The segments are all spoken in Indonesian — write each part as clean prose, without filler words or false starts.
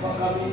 Konsentrasi.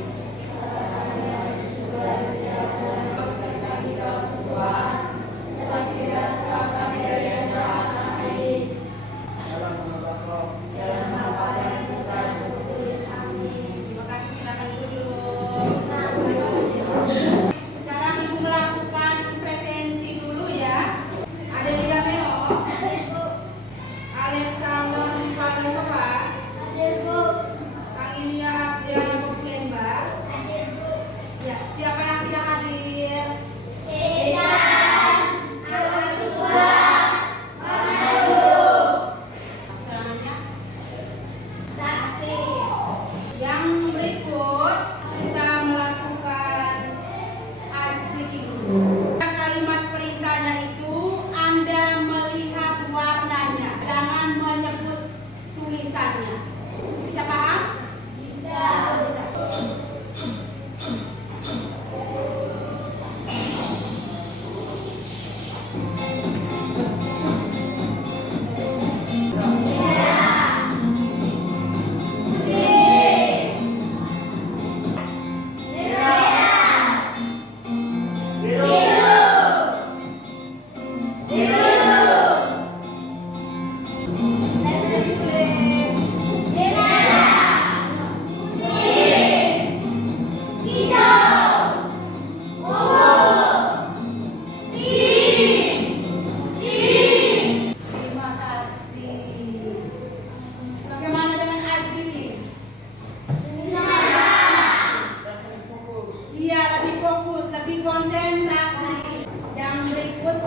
Yang berikut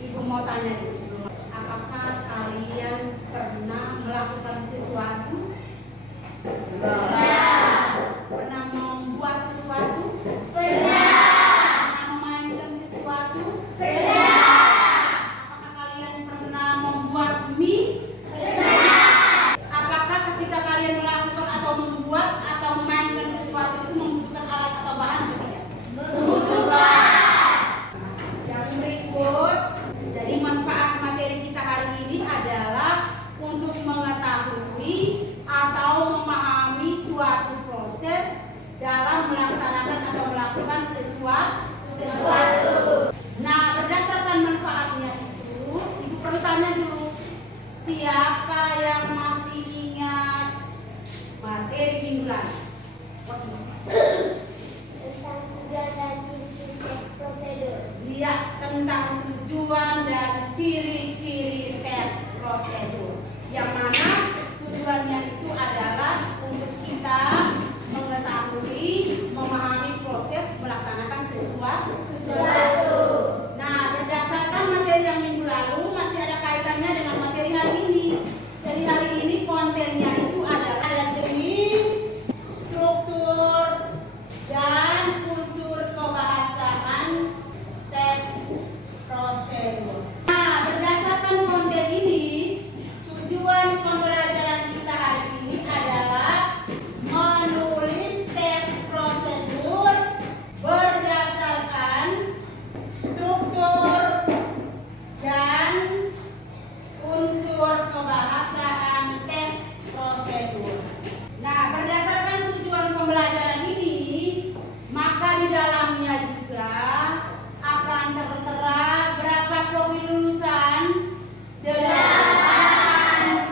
Ibu mau tanya dulu sebelum, apakah kalian pernah melakukan sesuatu? Pernah. Pernah membuat sesuatu? Pernah. Pernah memainkan sesuatu? Pernah. Apakah kalian pernah membuat mie? Pernah. Apakah ketika kalian melakukan atau membuat atau memainkan sesuatu itu membutuhkan alat atau bahan atau tidak? Membutuhkan. Yang berikut, jadi manfaat materi kita hari ini adalah untuk mengetahui atau memahami suatu proses dalam melaksanakan atau melakukan sesuatu. Nah, berdasarkan manfaatnya itu, Ibu perlu tanya dulu, siapa yang masih ingat materi minggu lalu? Lihat tentang tujuan dan ciri-ciri teks prosedur, yang mana tujuannya itu adalah untuk kita mengetahui, memahami proses melaksanakan sesuatu. Nah, berdasarkan materi yang minggu lalu masih ada kaitannya dengan materi hari ini. Jadi hari ini kontennya itu adalah jenis, struktur, dan unsur kebahasaan teks prosedur. Nah, berdasarkan konten ini, tujuan pembelajaran kita hari ini adalah menulis teks prosedur berdasarkan struktur dan unsur kebahasaan teks prosedur. Nah, berdasarkan tujuan pembelajaran ini, maka di dalamnya juga akan tertera berapa profil lulusan? 8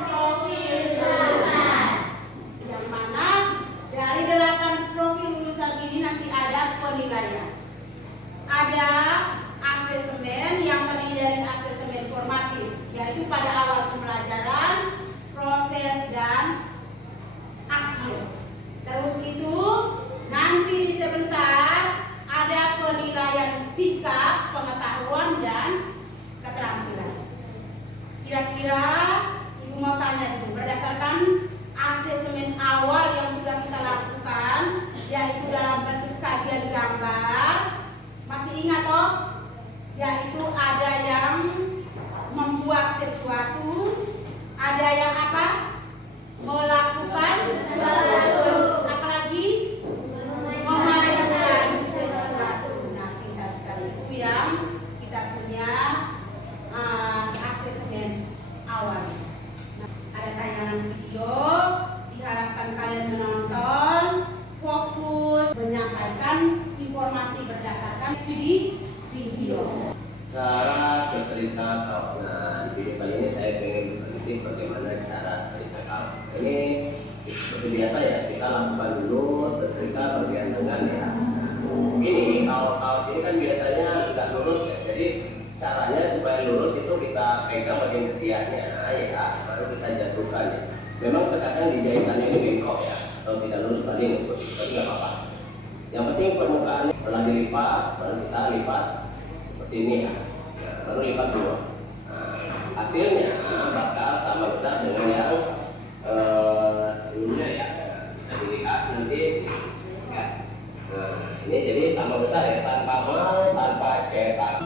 profil lulusan. Yang mana dari 8 profil lulusan ini nanti ada penilaian. Ada asesmen yang terdiri dari asesmen formatif, yaitu pada awal pembelajaran, proses, dan akhir. Terus itu nanti di sebentar ada penilaian sikap, pengetahuan, dan keterampilan. Kira-kira Ibu mau tanya dulu, berdasarkan asesmen awal yang sudah kita lakukan, yaitu dalam bentuk sajian gambar, masih ingat toh? Yaitu ada yang membuat sesuatu, ada yang apa? Melakukan sesuatu, apalagi memainkan sesuatu. Nah, pintar sekali, itu yang kita punya asesmen awal. Nah, ada tayangan video, diharapkan kalian menonton kita jatuhkan ya. Memang terkadang di jahitannya ini bengkok ya, atau tidak lurus baling seperti itu, tapi nggak apa-apa. Yang penting permukaan setelah dilipat, baru kita lipat seperti ini ya. Nah, baru lipat dua. Nah, hasilnya bakal sama besar dengan yang sebelumnya ya. Bisa dilihat nanti ya. Nah, ini jadi sama besar ya, tanpa mal, tanpa cetak.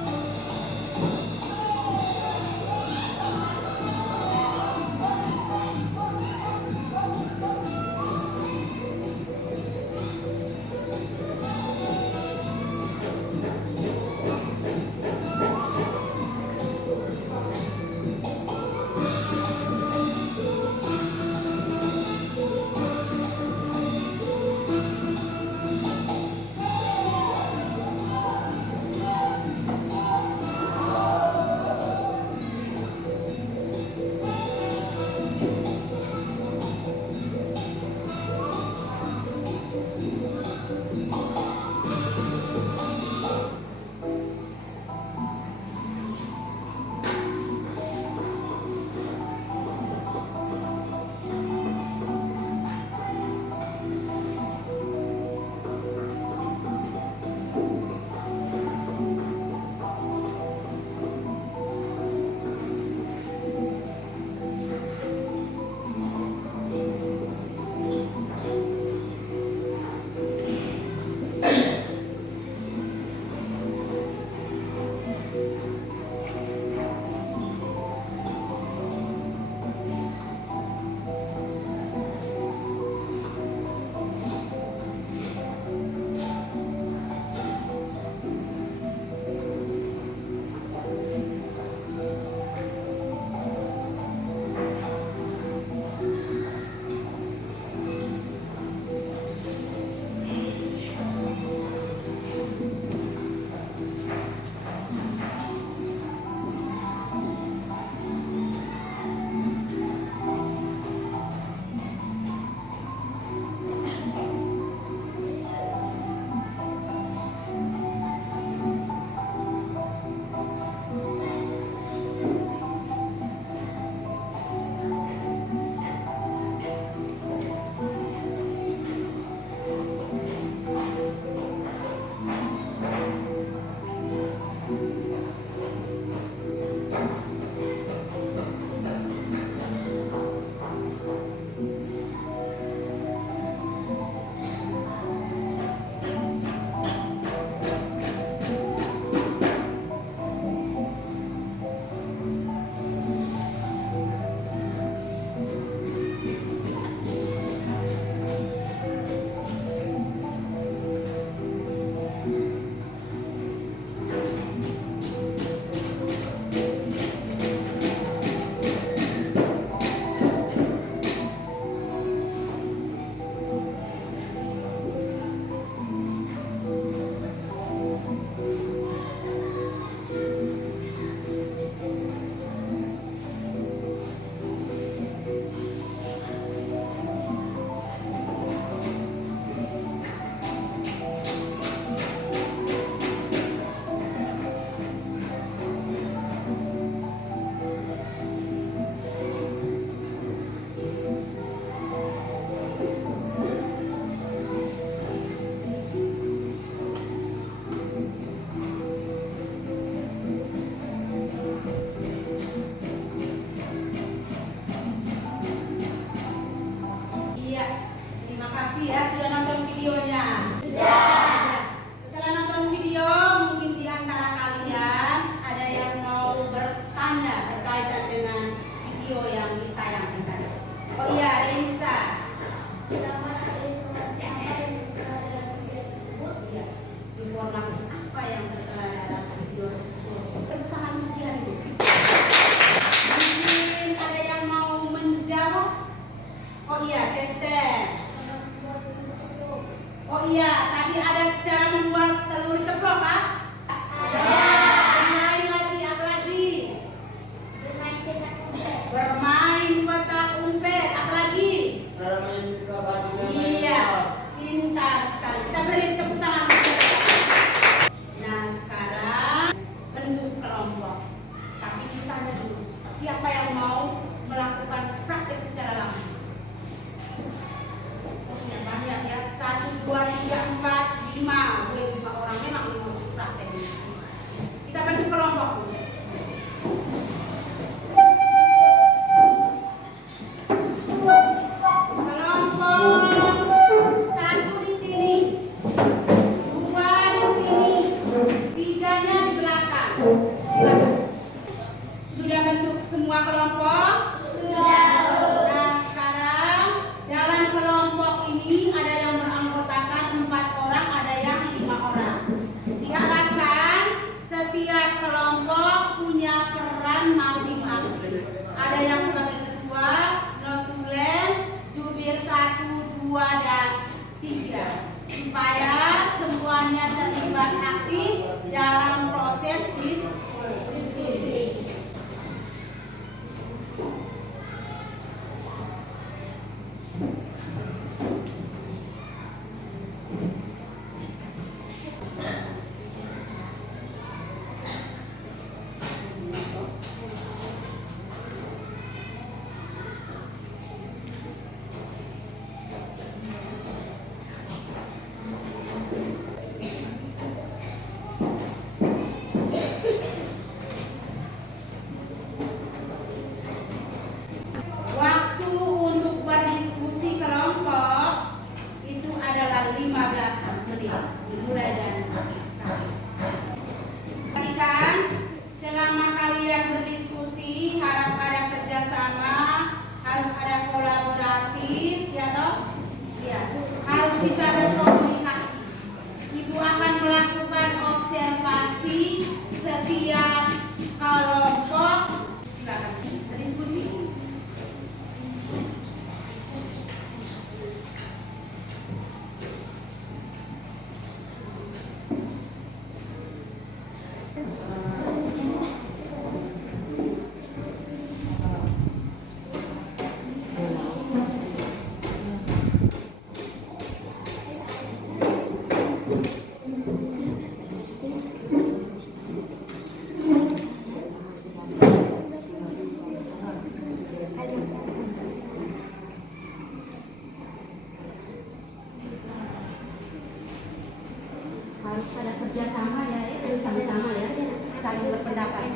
Oh iya, tadi ada cara membuat telur ceplok, Pak? Ada. Yang lain lagi, apa lagi? Bermain petak umpet, apa lagi? Bermain suka baju. Iya, pintar sekali. Kita beri tepuk tangan. Nah, sekarang bentuk kelompok. Tapi kita tanya dulu, siapa yang mau melakukan kolaboratif, ya toh? Ya, harus bisa berkomunikasi. Ibu akan melakukan observasi setiap kelompok. Silakan diskusi. Harus pada kerjasama ya, sama-sama ya, saling berpendapat.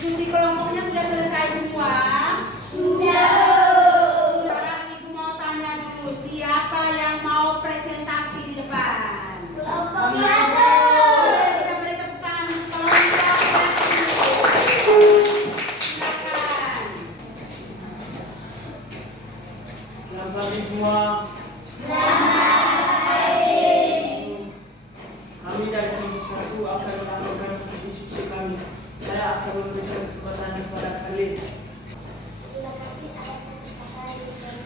Diskusi kelompoknya sudah selesai semua? Sudah. Sekarang Ibu mau tanya dulu, siapa yang mau presentasi di depan? Kelompok satu. Kita beri tepuk tangan untuk kelompok satu. Silakan. Selamat pagi semua. Kami dari kelompok 1 akan melakukan diskusi kami. Saya akan memberikan kesempatan kepada kalian. Terima kasih atas kesempatan yang diberikan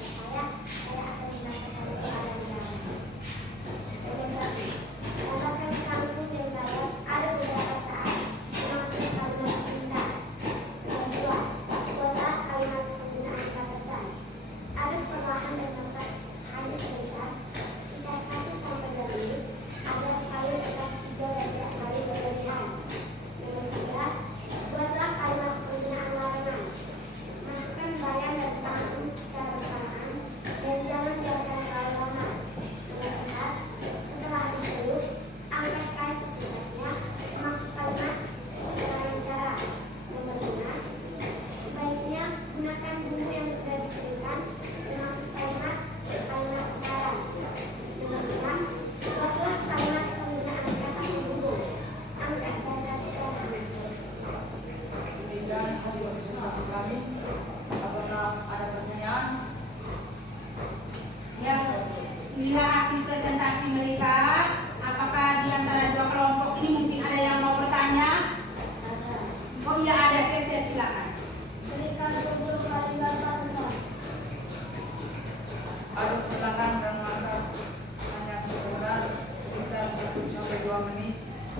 saya. Saya akan membacakan soalan jawab. Nomor 1. Dapatkan kampung yang barat ada beberapa saat termasuk kalimat pindah. Nomor 2. Buatlah kalimat penggunaan batasan. Ada perlahan dan pesan hanya sebentar, sekitar 1-2 menit agar sayur tetap hijau dan tidak kali berlebihan. Nomor 3. Buatlah kalimat penggunaan larangan. Masukkan bayang dan panggung secara bersamaan dan jangan biarkan terlalu lama. Nomor 4. Setelah dicelup, angkat kain secukupnya, masuk kalimat dengan cara. Nomor 5. Sebaiknya gunakan bumbu yang sudah dikeringkan dan masuk kalimat saran. Nomor 6. Buatlah kalimat penggunaan kata penghubung. Angkat dan satukan. Demikian hasil presentasi kami. Apakah ada pertanyaan? Ya, inilah hasil presentasi mereka. Apakah di antara dua kelompok ini mungkin ada yang mau bertanya? Oh iya, ada. Silakan. Berikan 10 kalimat batasan. Ada perlahan dan masa hanya sebentar, sekitar 1-2 menit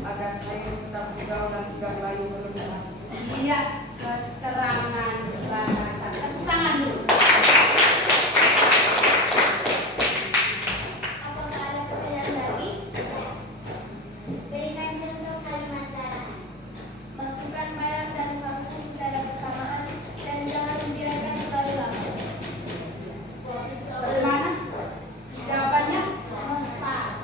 agar sayur tetap hijau dan tidak layu berlebihan. Iya, keterangan batasan. Tepuk tangan dulu. Apakah ada pertanyaan lagi? Berikan contoh kalimat saran. Masukkan bayam dan bangku secara bersamaan dan jangan membiarkan terlalu lama. Bagaimana? Jawabannya? Pas.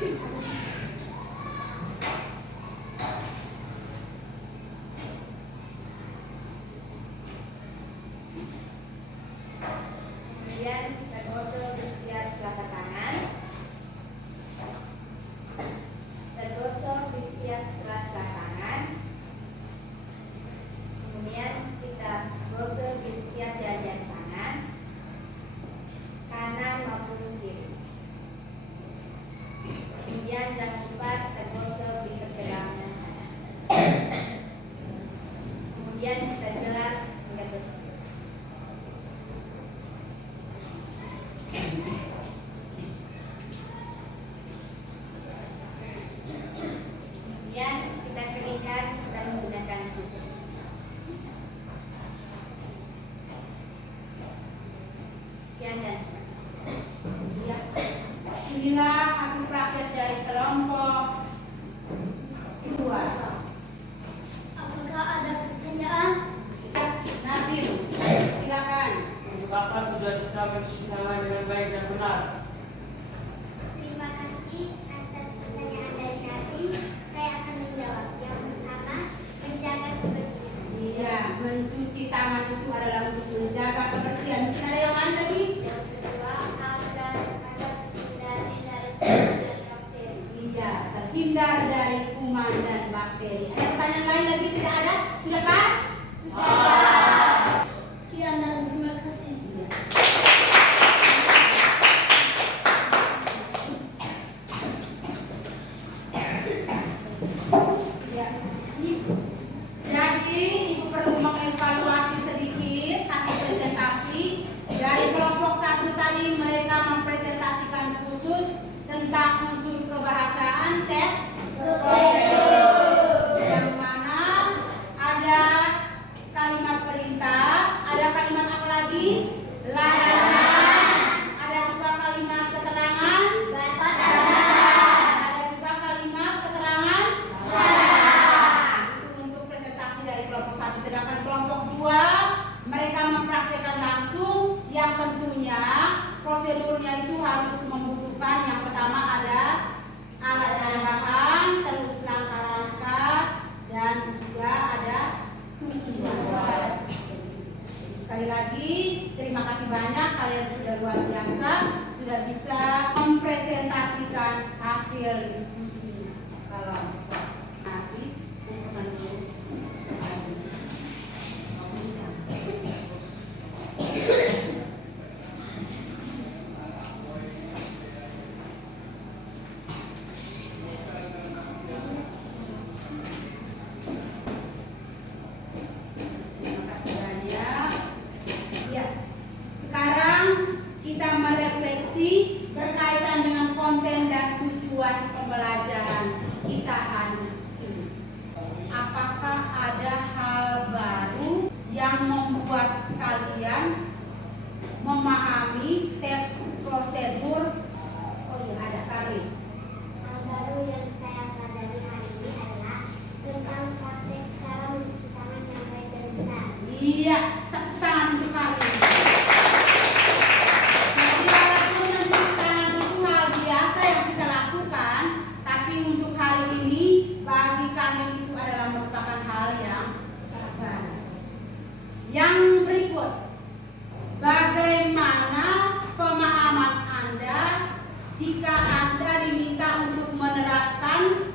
Kemudian kita gosok di setiap telapak tangan. Tergosok di setiap sela-sela tangan. Kemudian kita gosok di setiap jajan tangan, kanan maupun kiri. Kemudian jangan lupa kita gosok di pergelangan tangan. Kemudian kita jelas hingga bersih. Kemudian kita keringkan kita menggunakan tusuk. Sekian dan Ya. Inilah hasil praktek dari kelompok 2. Apakah ada pertanyaan? Nabil, silakan. Untuk apa sudah dicuci tangan dengan baik dan benar? Terima kasih atas pertanyaan dari Nabi. Saya akan menjawab. Yang pertama, menjaga kebersihan. Iya, mencuci tangan itu adalah untuk menjaga kebersihan. Mungkin ada yang lain lagi? Yang kedua, agar terhindar dari bakteri. Iya, terhindar dari kuman dan bakteri. Ada pertanyaan lain lagi? Tidak ada? Sudah pas? Sekian dan terima kasih. Ya. Jadi, Ibu perlu mengevaluasi sedikit hasil presentasi. Dari kelompok 1 tadi mereka mempresentasikan khusus tentang unsur kebahasaan teks prosedur. Yang mana ada kalimat perintah, ada kalimat apa lagi? Larangan. Ada juga kalimat keterangan, batasan. Ada juga kalimat keterangan syarat. Itu untuk presentasi dari kelompok 1. Sedangkan kelompok 2 mereka mempraktikkan langsung, yang tentunya prosedurnya itu harus membutuhkan yang pertama ada alat dan bahan, terus langkah-langkah, dan juga ada tujuan. Sekali lagi, terima kasih banyak, kalian sudah luar biasa, sudah bisa mempresentasikan hasil diskusi kelompok. Nanti untuk terima kasih banyak. Ya, sekarang kita merefleksi berkaitan dengan konten dan tujuan pembelajaran kita hari ini. Apakah ada hal baru yang membuat kalian memahami teks prosedur? Oh iya, ada Karin. Hal baru yang saya pelajari hari ini adalah tentang praktek cara mencuci tangan yang baik dan benar. Iya, tepuk tangan untuk Karin. Jadi walaupun mencuci tangan itu hal biasa yang kita lakukan, tapi untuk hari ini bagi kami itu adalah merupakan hal yang baru. Yang berikut, bagaimana pemahaman Anda jika Anda diminta untuk menerapkan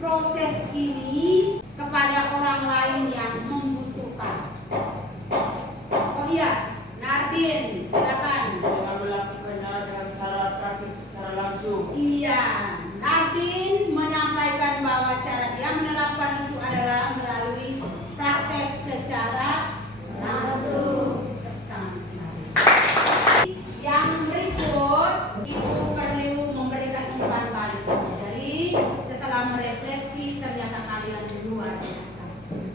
proses ini kepada orang lain yang membutuhkan? Oh iya, Nardin, silakan. Dengan melakukannya dengan cara praktik secara langsung. Iya, Nardin menyampaikan bahwa cara dia menerapkan itu adalah melalui praktek secara langsung. Yang berikut, Ibu perlu memberikan umpan balik. Jadi setelah merefleksi ternyata kalian luar biasa.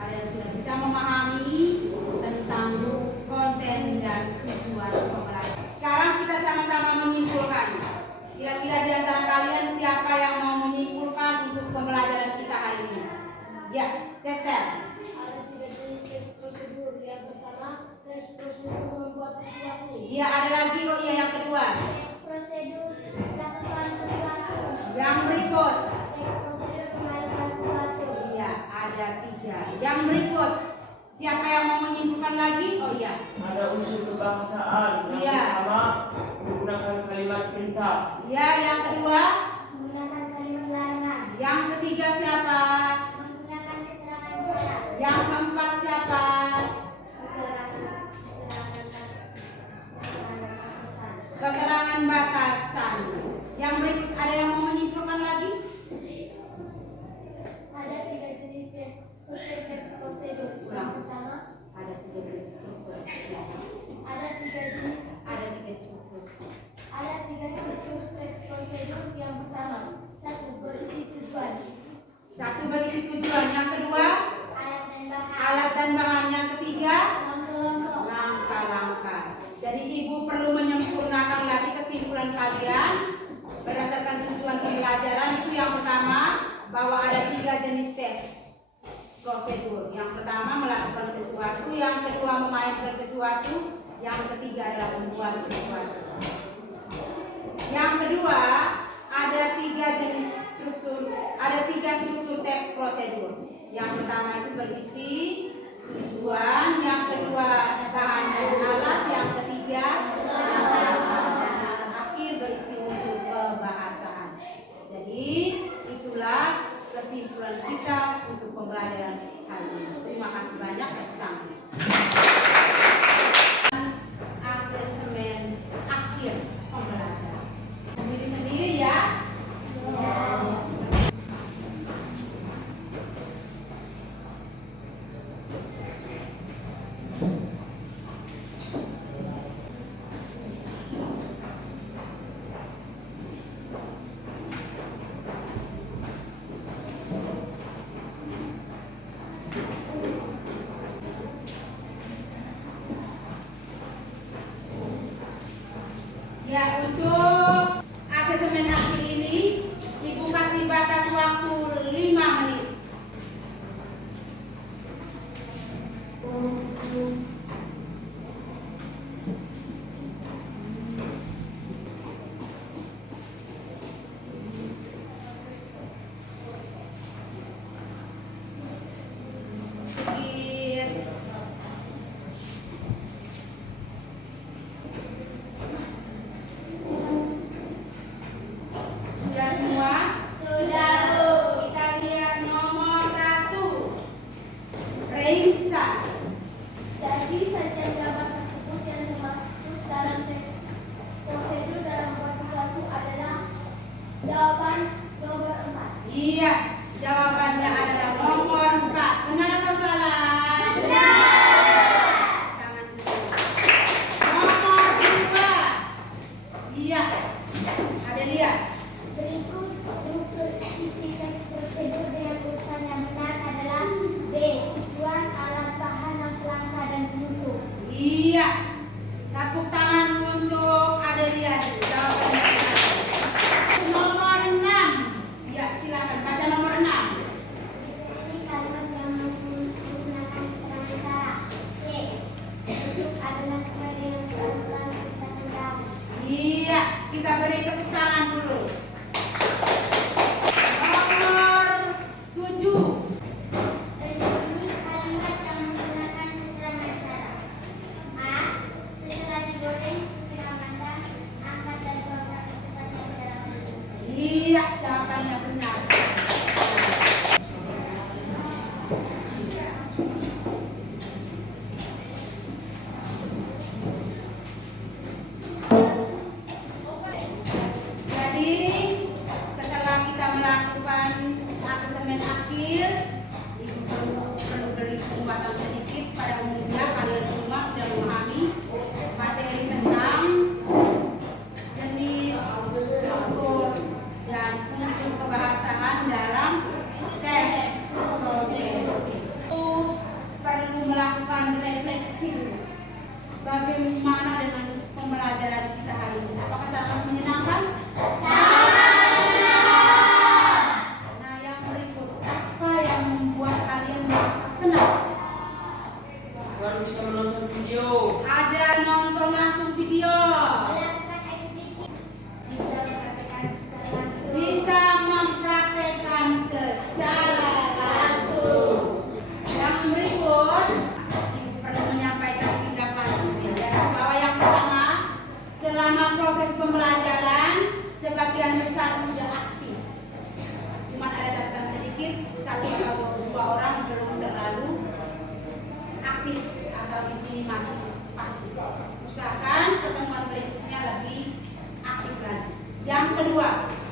Kalian sudah bisa memahami tentang konten dan tujuan pembelajaran. Sekarang kita sama-sama menyimpulkan. Kira-kira di antara kalian siapa yang mau menyimpulkan untuk pembelajaran kita hari ini? Ya, Chester. Ada 3 jenis tes prosedur. Yang pertama, tes prosedur membuat sesuatu. Iya, ada lagi kok, iya yang kedua. Tes prosedur melakukan sesuatu. Yang iya. Ada unsur kebangsaan. Yang Iya. pertama menggunakan kalimat perintah. Ya, yang kedua. Menggunakan kalimat larangan. Yang ketiga siapa? Menggunakan keterangan syarat. Yang keempat siapa? Keterangan batasan. Yang berikut ada yang mau menyimpulkan lagi? Ada 3 jenis struktur teks prosedur. Yang pertama, Ada 3 jenis struktur. ada 3 jenis Ada 3 struktur. ada 3 struktur teks prosedur. Yang pertama, 1. Berisi tujuan. 1 berisi tujuan. Yang kedua, Alat dan bahan. alat dan bahan. Yang ketiga, Langkah-langkah. langkah-langkah. Jadi ibu perlu menyempurnakan lagi kesimpulan kalian berdasarkan tujuan pembelajaran. Itu yang pertama, bahwa ada 3 jenis teks prosedur. Yang pertama melakukan sesuatu, yang kedua memainkan sesuatu, yang ketiga adalah membuat sesuatu. Yang kedua, ada 3 jenis struktur, ada 3 struktur teks prosedur. Yang pertama itu berisi tujuan, yang kedua bahan dan alat, yang ketiga dan terakhir berisi unsur kebahasaan. Jadi itulah kesimpulan kita untuk pembelajaran kali ini. Terima kasih banyak tepuk asesmen akhir pembelajaran. Sendiri-sendiri ya. Ya, untuk asesmen akhir ini Ibu kasih batas waktu 5 menit. Pikir. Sudah semua? Sudah, Bu. Kita lihat nomor 1. Reimsa. Jadi sajian gambar tersebut yang dimaksud dalam teks prosedur dalam membuat sesuatu adalah jawaban nomor 4. Iya, jawabannya adalah nomor 4. Benar atau salah? Benar. Tangan dulu. Nomor 2. Iya. Ada lihat. Berikut struktur isi teks prosedur dengan urutan yang benar adalah B. Tujuan, alat, bahan, langkah, dan penutup. Iya. Tepuk tangan untuk Adelia. Jawabannya benar. Nomor 6. Ya, silakan baca nomor 6. Ini kalimat yang menggunakan keterangan syarat. C. Bentuk adalah kembali yang pelan-pelan kita tendang. Iya, kita beri tepuk tangan dulu. Nomor 7. Ini kalimat yang menggunakan keterangan syarat. A. Setelah digoreng, segera makan, angkat dan buangkan secepatnya ke dalam mulut. Iya, jawabannya benar. Jadi, setelah kita melakukan asesmen akhir, Ibu perlu beri penguatan sedikit. Pada umumnya kalian semua sudah memahami materi tentang jenis struktur dan unsur kebahasaan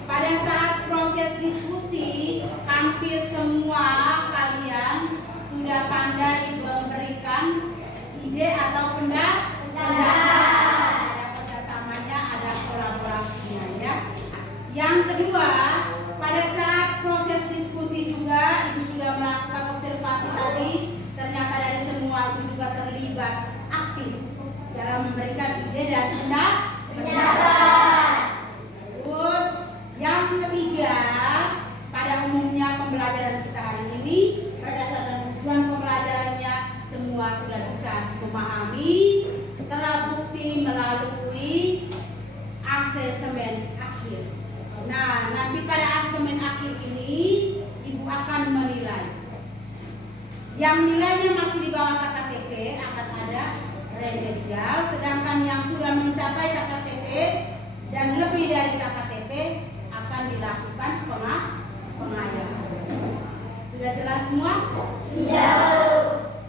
pada saat proses diskusi, hampir semua kalian sudah pandai memberikan ide atau pendapat. Ada kerjasamanya, ada kolaborasinya ya. Yang kedua, pada saat proses diskusi juga Ibu sudah melakukan observasi tadi, ternyata dari semua itu juga terlibat aktif dalam memberikan ide dan pendapat. Terus yang ketiga, pada umumnya pembelajaran kita hari ini berdasarkan tujuan pembelajarannya semua sudah bisa memahami, terbukti melalui asesmen akhir. Nah, nanti pada asesmen akhir ini Ibu akan menilai. Yang nilainya masih di bawah KKTP akan ada remedial, sedangkan yang sudah mencapai KKTP dan lebih dari KKTP akan dilakukan pengayaan. Sudah jelas semua? Sudah.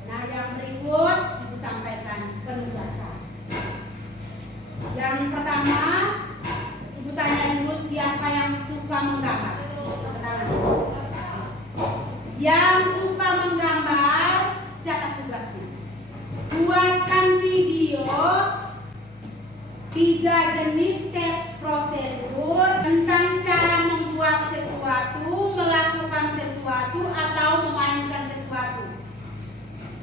Nah, yang berikut Ibu sampaikan penugasan. Yang pertama, Ibu tanya dulu siapa yang suka menggambar. Angkat tangan. Yang suka menggambar, catat tugasnya. Buatkan video 3 jenis step prosedur tentang cara membuat sesuatu, melakukan sesuatu, atau memainkan sesuatu.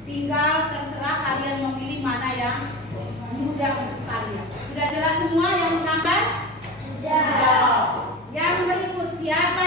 Tinggal terserah kalian memilih mana yang mudah untuk kalian. Sudah jelas semua yang menggambar? Sudah. Yang berikut, siapa